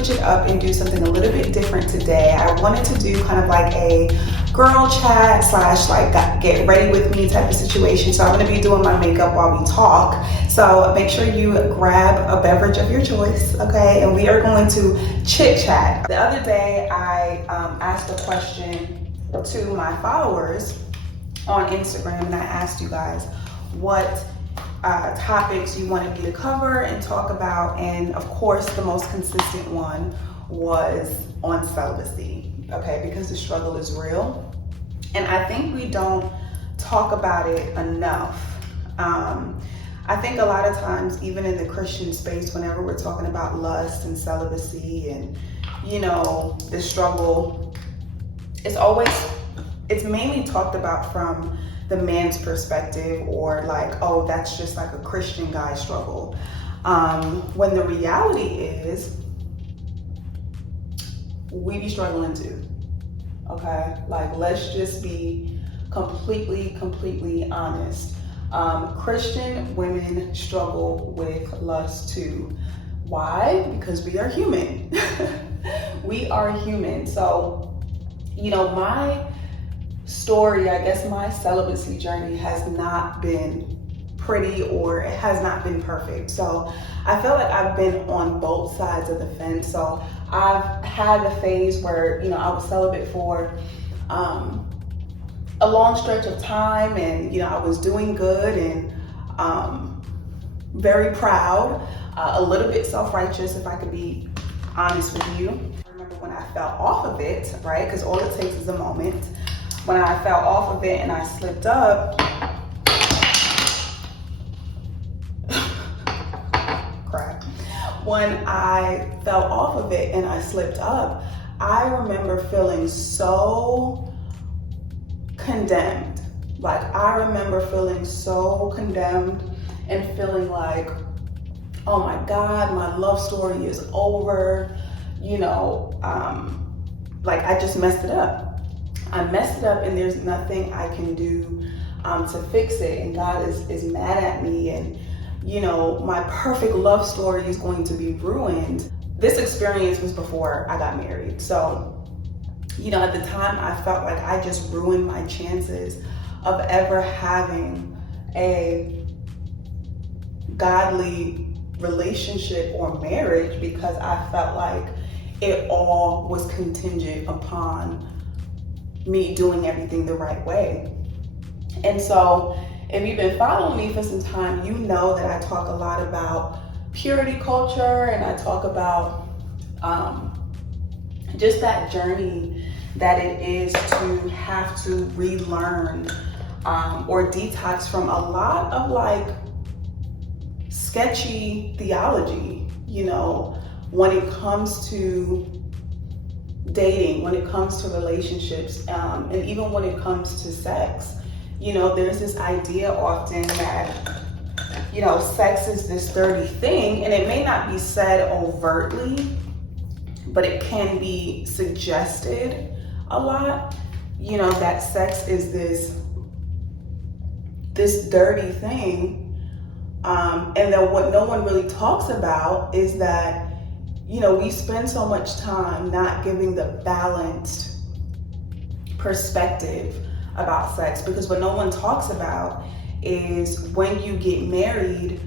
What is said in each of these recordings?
switch it up and do something a little bit different today. I wanted to do kind of like a girl chat slash like get ready with me type of situation. So I'm going to be doing my makeup while we talk. So make sure you grab a beverage of your choice, okay? And we are going to chit chat. The other day I asked a question to my followers on Instagram, and I asked you guys what topics you wanted me to cover and talk about, and of course the most consistent one was on celibacy, okay, because the struggle is real and I think we don't talk about it enough. I think a lot of times, even in the Christian space, whenever we're talking about lust and celibacy and, you know, the struggle, it's mainly talked about from the man's perspective, or like, oh, that's just like a Christian guy struggle. When the reality is, we be struggling too, okay? Like, let's just be completely honest. Christian women struggle with lust too. Why? Because we are human. We are human. So, you know, my story, I guess my celibacy journey has not been pretty, or it has not been perfect. So I feel like I've been on both sides of the fence. So I've had the phase where, you know, I was celibate for a long stretch of time, and, you know, I was doing good and very proud, a little bit self-righteous, if I could be honest with you. I remember when I fell off of it, right? Because all it takes is a moment. When I fell off of it and I slipped up, crap. When I fell off of it and I slipped up, I remember feeling so condemned. Like, I remember feeling so condemned and feeling like, oh my God, my love story is over. You know, like I just messed it up. I messed it up and there's nothing I can do to fix it. And God is mad at me, and, you know, my perfect love story is going to be ruined. This experience was before I got married. So, you know, at the time I felt like I just ruined my chances of ever having a godly relationship or marriage, because I felt like it all was contingent upon me doing everything the right way. And so if you've been following me for some time, you know that I talk a lot about purity culture, and I talk about just that journey that it is to have to relearn or detox from a lot of like sketchy theology, you know, when it comes to dating, when it comes to relationships, and even when it comes to sex. You know, there's this idea often that, you know, sex is this dirty thing, and it may not be said overtly, but it can be suggested a lot, you know, that sex is this dirty thing. And then what no one really talks about is that, you know, we spend so much time not giving the balanced perspective about sex, because what no one talks about is when you get married,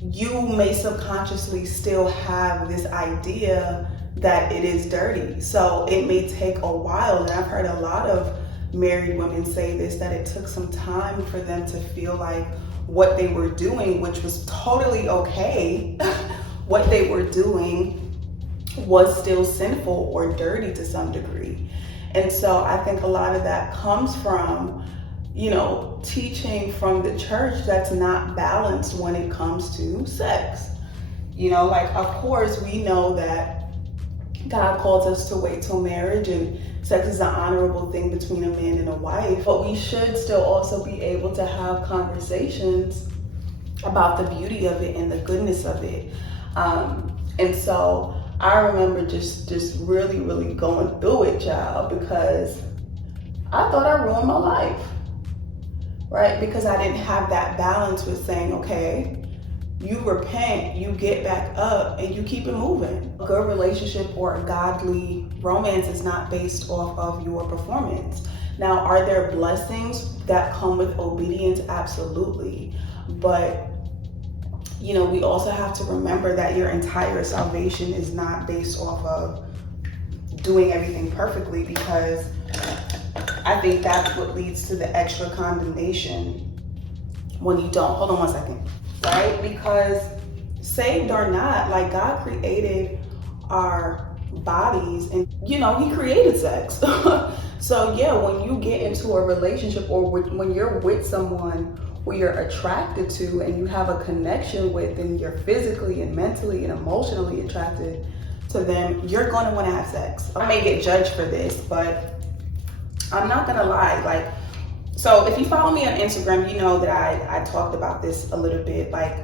you may subconsciously still have this idea that it is dirty. So it may take a while, and I've heard a lot of married women say this, that it took some time for them to feel like what they were doing, which was totally okay, what they were doing was still sinful or dirty to some degree. And so I think a lot of that comes from, you know, teaching from the church that's not balanced when it comes to sex. You know, like, of course, we know that God calls us to wait till marriage, and sex is an honorable thing between a man and a wife, but we should still also be able to have conversations about the beauty of it and the goodness of it. And so I remember just really going through it, child, because I thought I ruined my life, right? Because I didn't have that balance with saying, okay, you repent, you get back up, and you keep it moving. A good relationship or a godly romance is not based off of your performance. Now, are there blessings that come with obedience? Absolutely. But, you know, we also have to remember that your entire salvation is not based off of doing everything perfectly, because I think that's what leads to the extra condemnation when you don't. Hold on one second. Right? Because saved or not, like, God created our bodies, and you know, he created sex. So yeah, when you get into a relationship, or when you're with someone who you're attracted to and you have a connection with, and you're physically and mentally and emotionally attracted to them, you're going to want to have sex. I may get judged for this, but I'm not gonna lie. Like, so if you follow me on Instagram, you know that I talked about this a little bit. Like,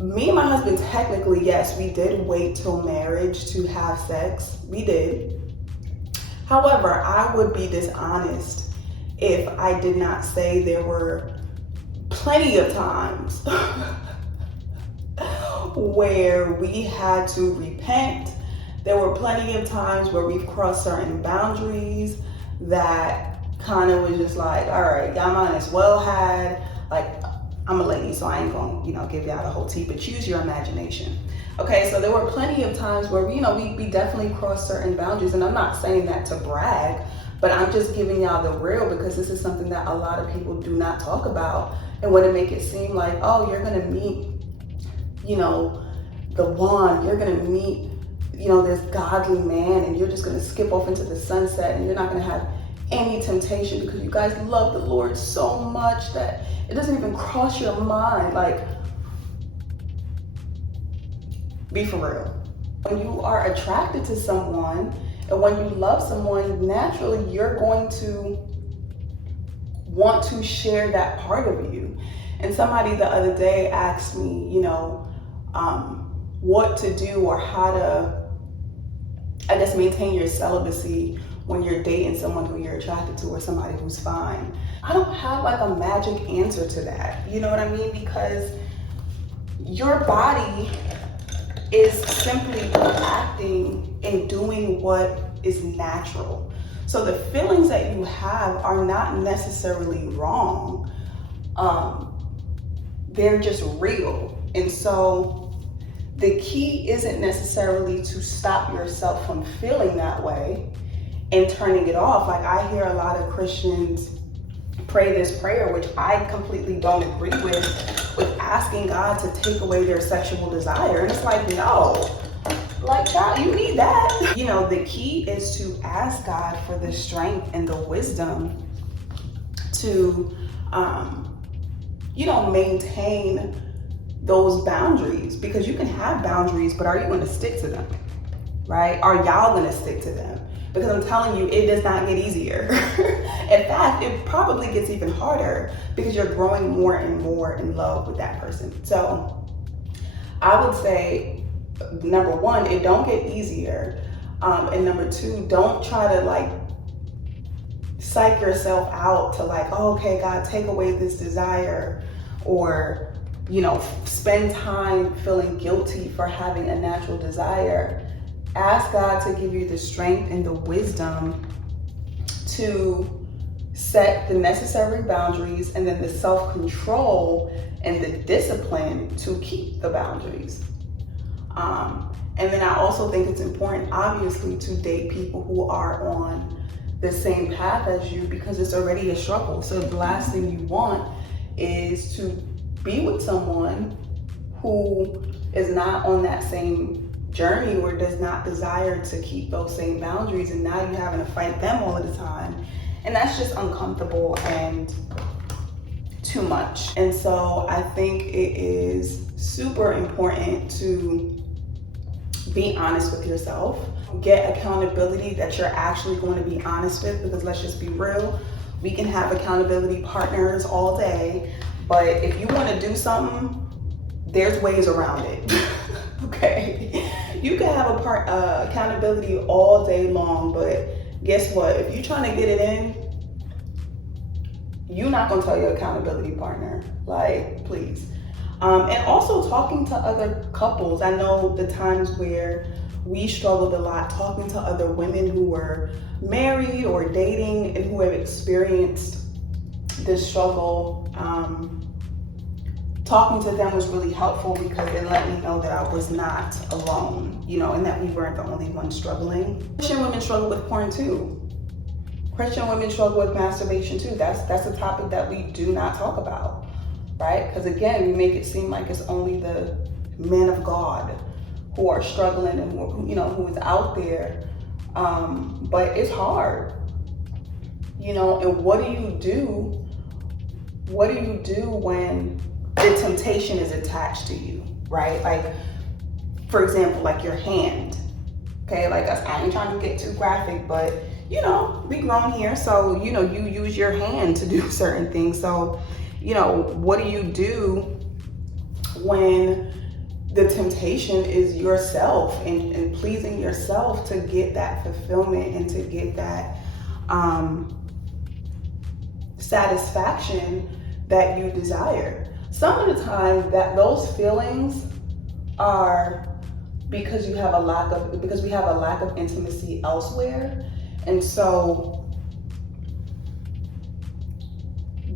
me and my husband, technically, yes, we did wait till marriage to have sex. We did. However, I would be dishonest if I did not say there were plenty of times where we had to repent. There were plenty of times where we've crossed certain boundaries that kind of was just like, all right, y'all might as well had, like, I'm a lady, so I ain't gonna, you know, give y'all the whole tea, but choose your imagination. Okay, so there were plenty of times where, you know, we definitely crossed certain boundaries, and I'm not saying that to brag, but I'm just giving y'all the real, because this is something that a lot of people do not talk about, and want to make it seem like, oh, you're gonna meet, you know, the one, you're gonna meet, you know, this godly man, and you're just gonna skip off into the sunset, and you're not gonna have any temptation because you guys love the Lord so much that it doesn't even cross your mind. Like, be for real. When you are attracted to someone and when you love someone, naturally you're going to want to share that part of you. And somebody the other day asked me, you know, what to do or how to, I guess, maintain your celibacy when you're dating someone who you're attracted to or somebody who's fine. I don't have like a magic answer to that. You know what I mean? Because your body is simply acting and doing what is natural. So the feelings that you have are not necessarily wrong. They're just real. And so the key isn't necessarily to stop yourself from feeling that way and turning it off. Like, I hear a lot of Christians pray this prayer, which I completely don't agree with asking God to take away their sexual desire. And it's like, no, like, child, you need that. You know, the key is to ask God for the strength and the wisdom to, you know, maintain those boundaries, because you can have boundaries, but are you going to stick to them? Right? Are y'all going to stick to them? Because I'm telling you, it does not get easier. In fact, it probably gets even harder because you're growing more and more in love with that person. So I would say, number one, it don't get easier. And number two, don't try to like psych yourself out to like, oh, okay, God, take away this desire, or, you know, spend time feeling guilty for having a natural desire. Ask God to give you the strength and the wisdom to set the necessary boundaries, and then the self-control and the discipline to keep the boundaries. And then I also think it's important, obviously, to date people who are on the same path as you, because it's already a struggle. So the last thing you want is to be with someone who is not on that same journey or does not desire to keep those same boundaries, and now you're having to fight them all of the time, and that's just uncomfortable and too much. And so I think it is super important to be honest with yourself, get accountability that you're actually going to be honest with, because let's just be real, we can have accountability partners all day, but if you want to do something, there's ways around it. Okay, you can have accountability all day long, but guess what? If you're trying to get it in, you're not gonna tell your accountability partner, like, please. And also talking to other couples. I know the times where we struggled a lot talking to other women who were married or dating and who have experienced this struggle. Talking to them was really helpful because it let me know that I was not alone, and that we weren't the only ones struggling. Christian women struggle with porn too. Christian women struggle with masturbation too. That's a topic that we do not talk about, right? Because again, we make it seem like it's only the men of God who are struggling and who is out there. But it's hard, and what do you do? What do you do when the temptation is attached to you, right? Like, for example, like your hand, okay? Like, I ain't trying to get too graphic, but we grown here, so you use your hand to do certain things. So, what do you do when the temptation is yourself and pleasing yourself to get that fulfillment and to get that satisfaction that you desire? Some of the time that those feelings are because we have a lack of intimacy elsewhere. And so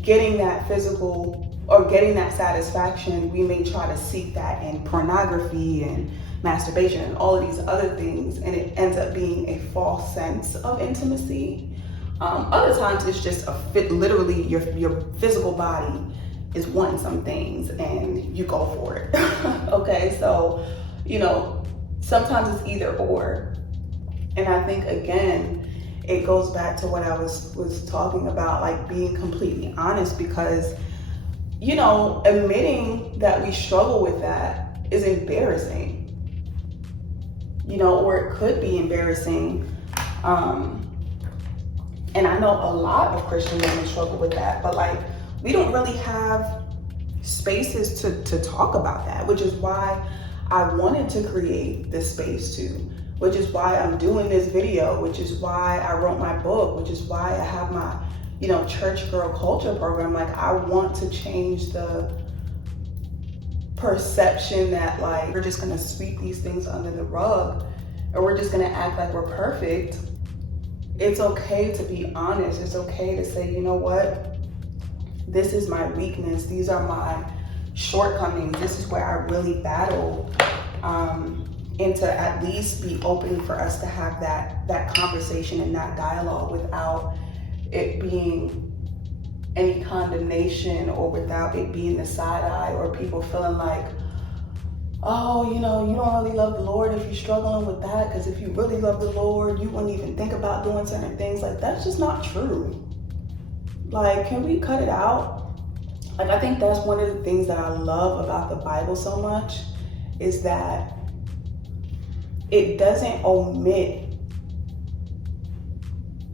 getting that physical or getting that satisfaction, we may try to seek that in pornography and masturbation and all of these other things, and it ends up being a false sense of intimacy. Other times it's just literally your physical body is wanting some things and you go for it. Okay, so sometimes it's either or. And I think again, it goes back to what I was talking about, like being completely honest, because admitting that we struggle with that is embarrassing, or it could be embarrassing. And I know a lot of Christian women struggle with that, but like, we don't really have spaces to talk about that, which is why I wanted to create this space too, which is why I'm doing this video, which is why I wrote my book, which is why I have my, church girl culture program. Like, I want to change the perception that like, we're just gonna sweep these things under the rug or we're just gonna act like we're perfect. It's okay to be honest. It's okay to say, you know what? This is my weakness. These are my shortcomings. This is where I really battle. And to at least be open for us to have that conversation and that dialogue without it being any condemnation or without it being the side eye or people feeling like, oh, you don't really love the Lord if you're struggling with that, because if you really love the Lord, you wouldn't even think about doing certain things. Like, that's just not true. Like, can we cut it out? Like, I think that's one of the things that I love about the Bible so much, is that it doesn't omit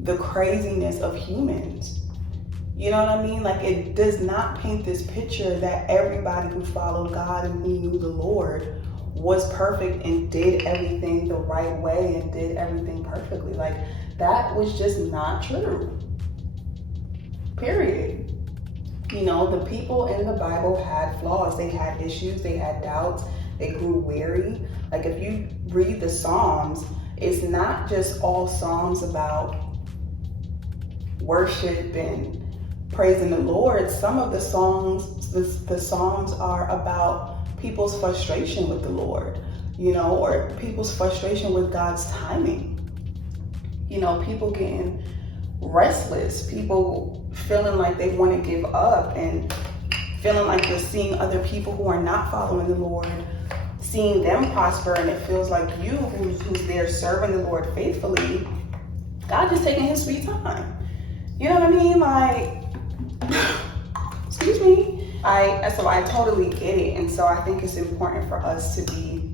the craziness of humans. You know what I mean? Like, it does not paint this picture that everybody who followed God and who knew the Lord was perfect and did everything the right way and did everything perfectly. Like, that was just not true. Period. The people in the Bible had flaws. They had issues. They had doubts. They grew weary. Like, if you read the Psalms, it's not just all Psalms about worship and praising the Lord. Some of the Psalms are about people's frustration with the Lord, or people's frustration with God's timing. People getting restless, people feeling like they want to give up and feeling like you're seeing other people who are not following the Lord, seeing them prosper, and it feels like you, who's there serving the Lord faithfully, God just taking his sweet time. You know what I mean? Like, excuse me. So I totally get it. And so I think it's important for us to be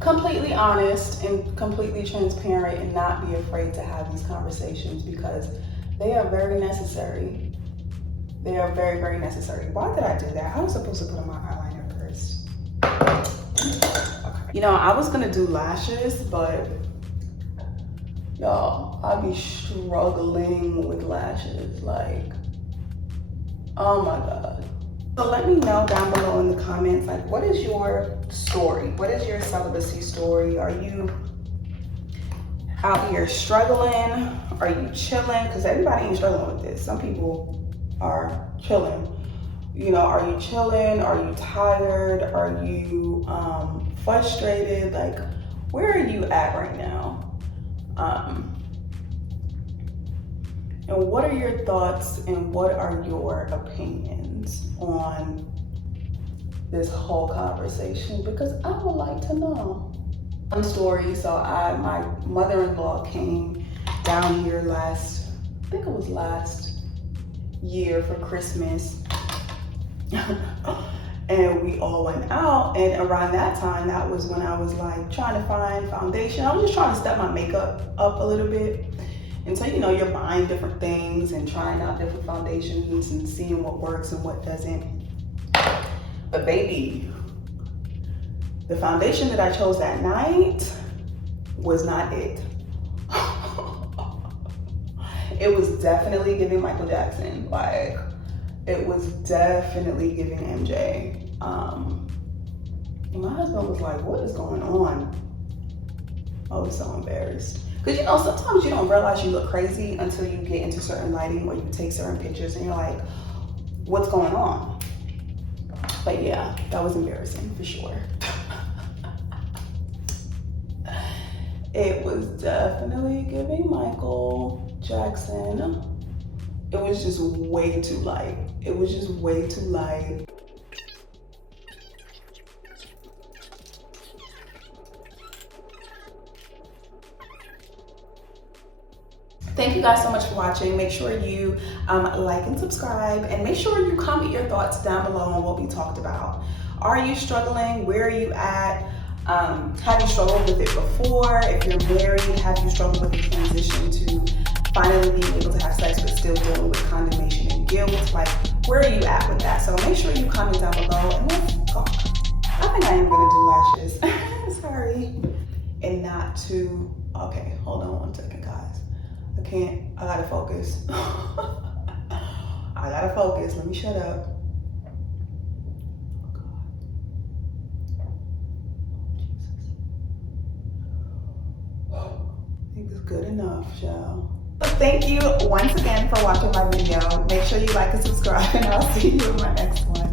completely honest and completely transparent and not be afraid to have these conversations, because they are very necessary. They are very, very necessary. Why did I do that? I was supposed to put on my eyeliner first. Okay. I was gonna do lashes, but y'all, I be struggling with lashes. Like, oh my God. So let me know down below in the comments, like, what is your story? What is your celibacy story? Are you out here struggling? Are you chilling? Because everybody ain't struggling with this. Some people are chilling. You know, are you chilling? Are you tired? Are you frustrated? Like, where are you at right now? And what are your thoughts and what are your opinions on this whole conversation? Because I would like to know. One story, so my mother-in-law came down here I think it was last year for Christmas. And we all went out, and around that time, that was when I was like trying to find foundation. I was just trying to step my makeup up a little bit. And so, you know, you're buying different things and trying out different foundations and seeing what works and what doesn't. But baby, the foundation that I chose that night was not it. It was definitely giving Michael Jackson. Like, it was definitely giving MJ. And my husband was like, what is going on? I was so embarrassed. Because, you know, sometimes you don't realize you look crazy until you get into certain lighting or you take certain pictures and you're like, what's going on? But yeah, that was embarrassing for sure. It was definitely giving Michael Jackson. It was just way too light. It was just way too light. Thank you guys so much for watching. Make sure you like and subscribe, and make sure you comment your thoughts down below on what we talked about. Are you struggling? Where are you at? Have you struggled with it before? If you're married, have you struggled with the transition to finally being able to have sex but still dealing with condemnation and guilt? Like, where are you at with that? So make sure you comment down below and let's talk. I think I am gonna do lashes. Sorry. And not too, okay, hold on one second, guys. I gotta focus. I gotta focus. Let me shut up. I think it's good enough, y'all. Thank you once again for watching my video. Make sure you like and subscribe, and I'll see you in my next one.